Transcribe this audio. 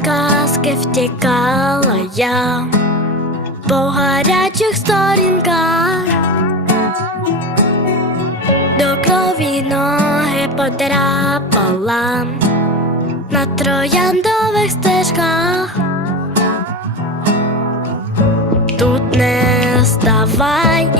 сказки втікала я по гарячих сторінках, до крові ноги подрапала, на трояндових стежках. Тут не ставай.